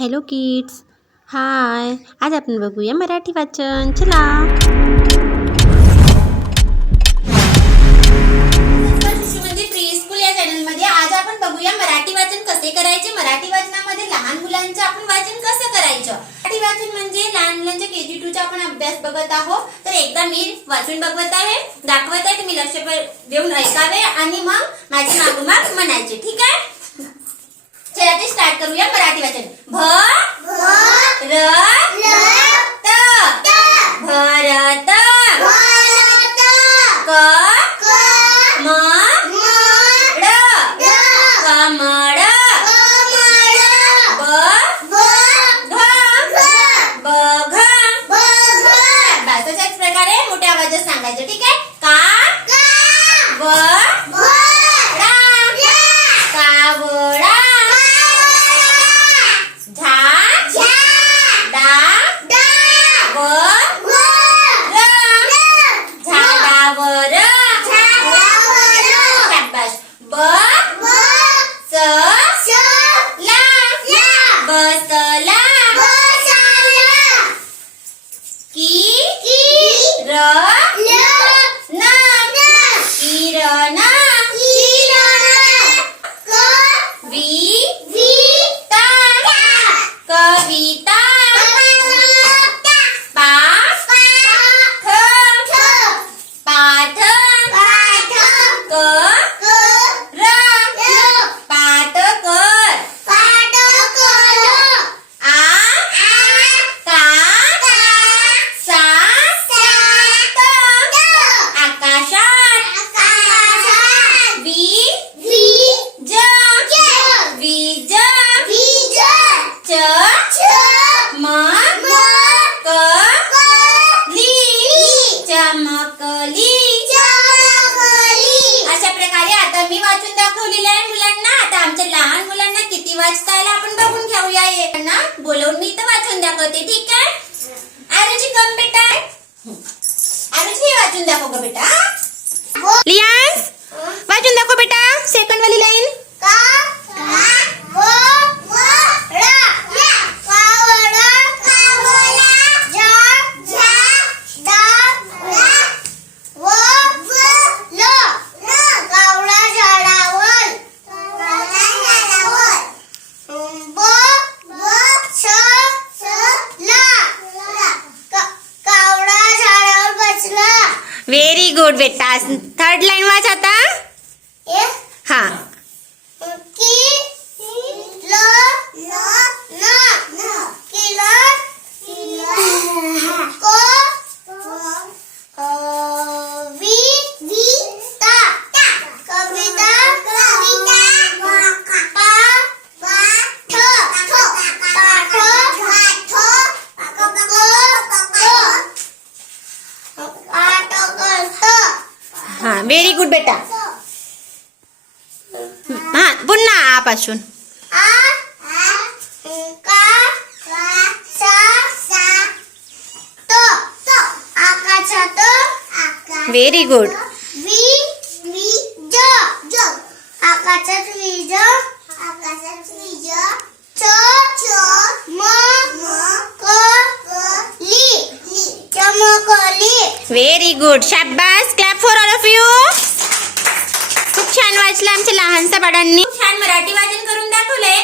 Hello kids हाय आज आपण बघूया मराठी वाचन. चला. शिशु मंदिर प्री या चॅनल आज आपण बघूया मराठी वाचन कसे करायचे मराठी वाचनामध्ये लहान मुलांचं आपण वाचन कसं करायचं? मराठी वाचन म्हणजे लहान मुलांच्या केजी टू चा आपण अभ्यास बघत आहोत. तर एकदा मी वाचून बघवत आहे. दाखवत आहे तुम्ही लक्ष प- देऊन ऐकावे आणि मग माझी मागोमाग म्हणायचे. ठीक आहे? चला ते स्टार्ट करूया मराठी वाचन. भ र त भरत क म ड कमळ ब घ बघ बस तशाच प्रकारे मोठ्या आवाजात सांगायचं ठीक आहे? का व रा कावळा झा डा व र झाडावर शाबास ब स ला बसला की र न किरण विता कविता पा ख पाठ क र पाठ कर आ का सा त आकाशात वि ज विज च म क ली चमकली अशा प्रकारे आता मी वाचून दाखवलेलं आहे मुलांना आता आमच्या लहान वाचतायला आपण बघून घेऊया यांना बोलवून मी तर वाचून दाखवते ठीक आहे? आरुची कम बेटा आरुची वाचून दाखव ग बेटा. लिया वाचून दाखव बेटा सेकंड वाली लाईन कावडा झाडावर बसला व्हेरी गुड बेटा. थर्ड लाईन वाच आता ए हा की ल न किलो को वि ता कविता पा पाठ पाठ आठ करतो हा व्हेरी गुड बेटा. हा पुन्हा आपासून. आ का सा तो आकाशात व्हेरी गुड वि ज ज आकाशात विज आकाशात विज च च म म क ली ली चमकली व्हेरी गुड शाबास clap for all of you खूप छान वाचलं आमच्या लहानसा बाळांनी छान मराठी वाचन करून दाखवलंय.